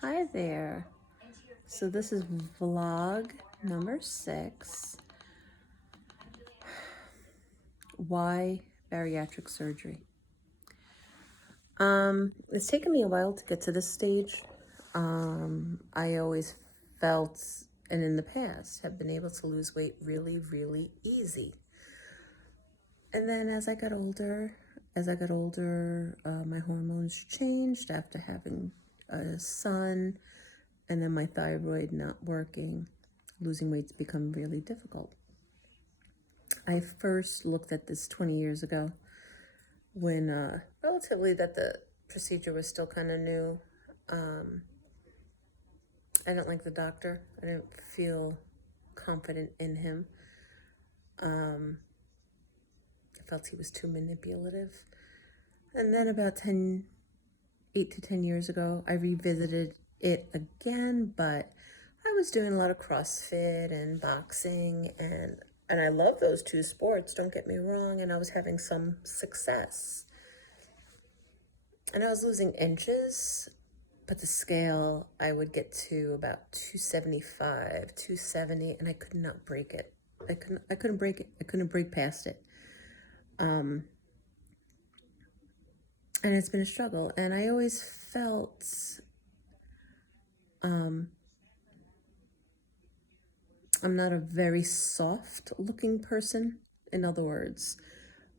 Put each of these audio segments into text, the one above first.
Hi there. So this is vlog number 6. Why bariatric surgery? It's taken me a while to get to this stage. I always felt, and in the past, have been able to lose weight really, really easy. And then as I got older, my hormones changed after having a son, and then my thyroid not working. Losing weight's become really difficult. I first looked at this 20 years ago when relatively that the procedure was still kind of new. I didn't like the doctor. I didn't feel confident in him. I felt he was too manipulative. And then about 8 to 10 years ago, I revisited it again, but I was doing a lot of CrossFit and boxing, and I love those two sports, don't get me wrong, and I was having some success. And I was losing inches, but the scale, I would get to about 275, 270, and I could not break it. I couldn't break it. I couldn't break past it. And it's been a struggle. And I always felt I'm not a very soft looking person. In other words,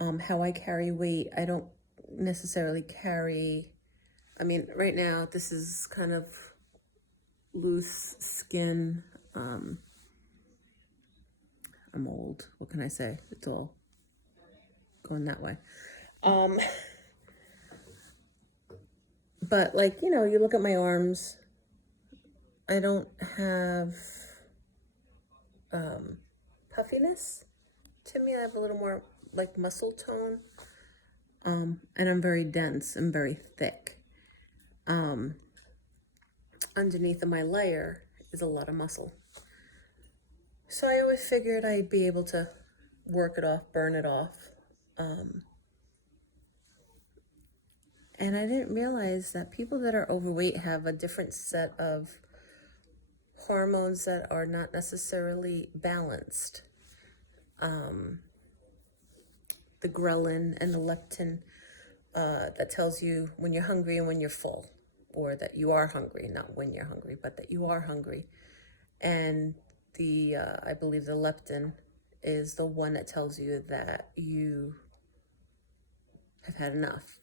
how I carry weight, I don't necessarily carry, I mean, right now, this is kind of loose skin. I'm old. What can I say? It's all going that way. But like, you look at my arms, I don't have puffiness. To me, I have a little more like muscle tone. And I'm very dense and very thick. Underneath of my layer is a lot of muscle. So I always figured I'd be able to work it off, burn it off. And I didn't realize that people that are overweight have a different set of hormones that are not necessarily balanced. The ghrelin and the leptin that tells you when you're hungry and when you're full, or that you are hungry, not when you're hungry, but that you are hungry. And I believe the leptin is the one that tells you that you have had enough,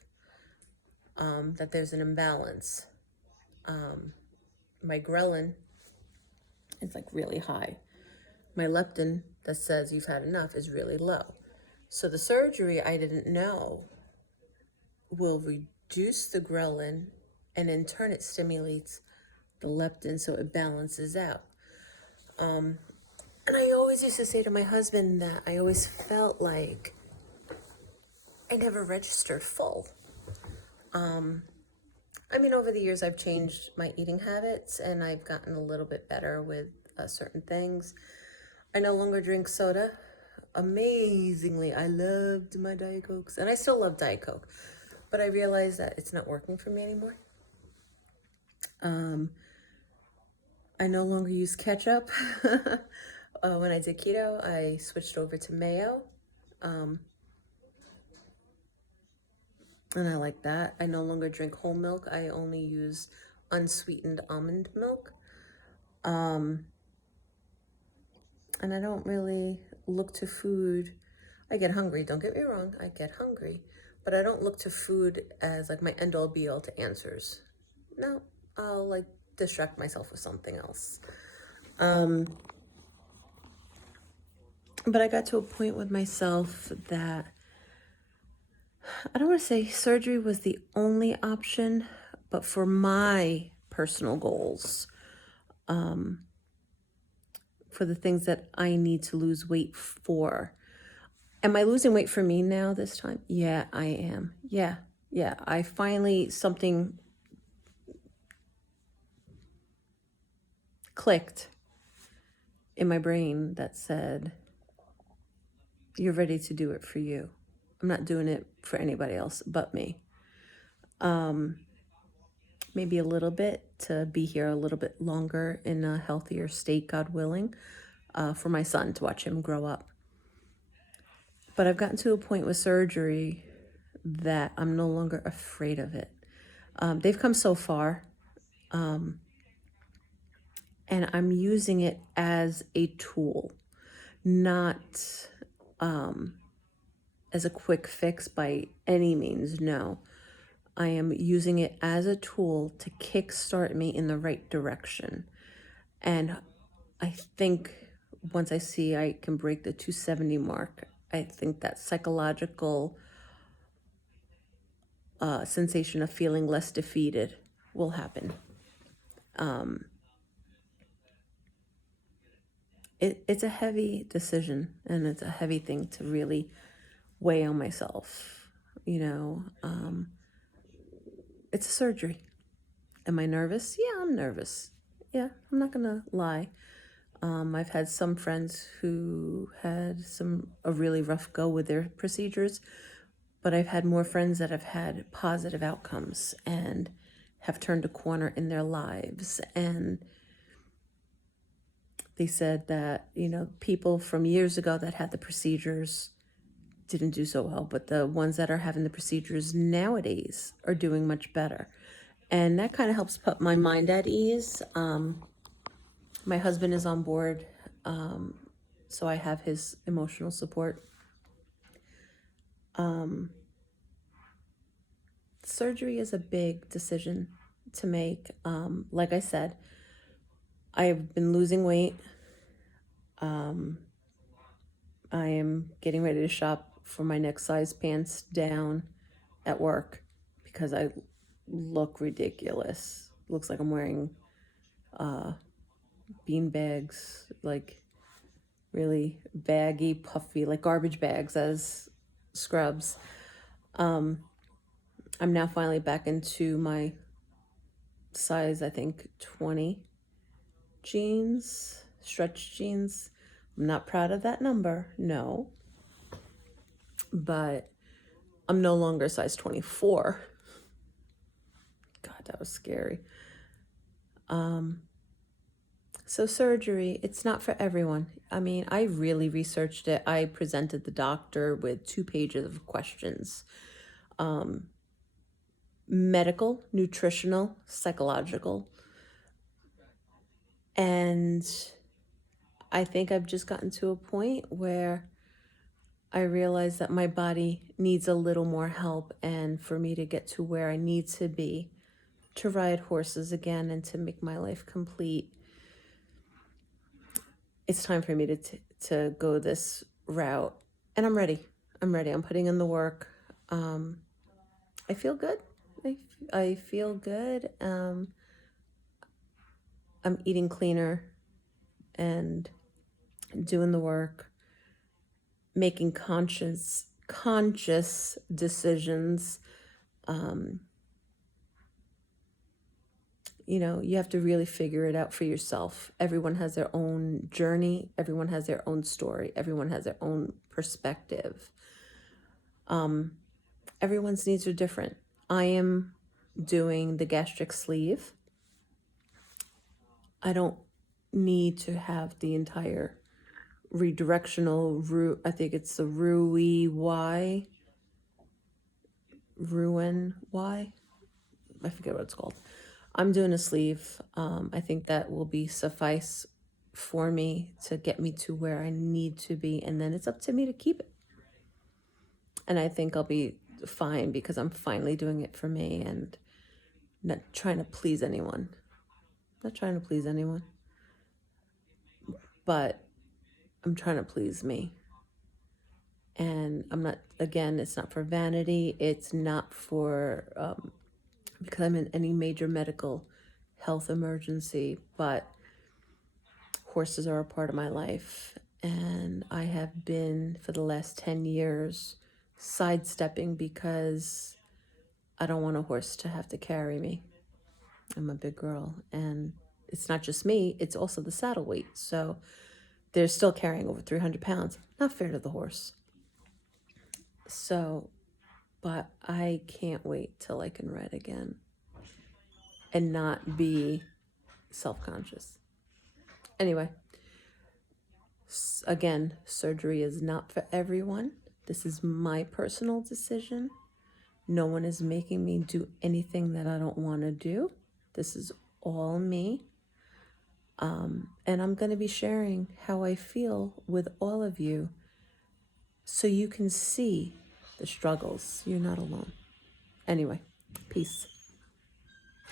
that there's an imbalance. My ghrelin is like really high. My leptin that says you've had enough is really low. So the surgery, I didn't know, will reduce the ghrelin, and in turn it stimulates the leptin so it balances out. And I always used to say to my husband that I always felt like I never registered full. I mean, over the years, I've changed my eating habits and I've gotten a little bit better with certain things. I no longer drink soda. Amazingly, I loved my Diet Cokes, and I still love Diet Coke, but I realized that it's not working for me anymore. I no longer use ketchup. When I did keto, I switched over to mayo. And I like that. I no longer drink whole milk. I only use unsweetened almond milk. And I don't really look to food. I get hungry, don't get me wrong, I get hungry, but I don't look to food as like my end all be all to answers. No, I'll like distract myself with something else. But I got to a point with myself that I don't want to say surgery was the only option, but for my personal goals, for the things that I need to lose weight for. Am I losing weight for me now this time? Yeah, I am. Yeah. I finally, something clicked in my brain that said, you're ready to do it for you. I'm not doing it for anybody else but me. maybe a little bit, to be here a little bit longer in a healthier state, God willing, for my son, to watch him grow up. But I've gotten to a point with surgery that I'm no longer afraid of it. They've come so far, and I'm using it as a tool, not as a quick fix by any means. No, I am using it as a tool to kickstart me in the right direction. And I think once I see I can break the 270 mark, I think that psychological sensation of feeling less defeated will happen. It's a heavy decision, and it's a heavy thing to really weigh on myself. It's a surgery. Am I nervous? Yeah, I'm nervous. Yeah, I'm not gonna lie. I've had some friends who had a really rough go with their procedures, but I've had more friends that have had positive outcomes and have turned a corner in their lives. And they said that, people from years ago that had the procedures didn't do so well, but the ones that are having the procedures nowadays are doing much better. And that kind of helps put my mind at ease. My husband is on board, so I have his emotional support. Surgery is a big decision to make. Like I said, I've been losing weight. I am getting ready to shop for my next size pants down at work because I look ridiculous. Looks like I'm wearing bean bags, like really baggy, puffy, like garbage bags as scrubs. I'm now finally back into my size, I think 20 jeans, stretch jeans. I'm not proud of that number, no. But I'm no longer size 24. God, that was scary. So surgery, it's not for everyone. I mean, I really researched it. I presented the doctor with 2 pages of questions. Medical, nutritional, psychological. And I think I've just gotten to a point where I realize that my body needs a little more help, and for me to get to where I need to be to ride horses again and to make my life complete, it's time for me to go this route. And I'm ready. I'm putting in the work. I feel good. I feel good. I'm eating cleaner and doing the work, making conscious decisions. You have to really figure it out for yourself. Everyone has their own journey. Everyone has their own story. Everyone has their own perspective. Everyone's needs are different. I am doing the gastric sleeve. I don't need to have the entire redirectional route. I think it's the Ruin Y. I forget what it's called. I'm doing a sleeve. I think that will be suffice for me to get me to where I need to be, and then it's up to me to keep it. And I think I'll be fine because I'm finally doing it for me and not trying to please anyone. But I'm trying to please me. And it's not for vanity. It's not for because I'm in any major medical health emergency, but horses are a part of my life. And I have been, for the last 10 years, sidestepping because I don't want a horse to have to carry me. I'm a big girl, and it's not just me, it's also the saddle weight. So they're still carrying over 300 pounds. Not fair to the horse. So, but I can't wait till I can ride again. and not be self-conscious. Anyway, again, surgery is not for everyone. This is my personal decision. No one is making me do anything that I don't want to do. This is all me. And I'm going to be sharing how I feel with all of you so you can see the struggles. You're not alone. Anyway, peace.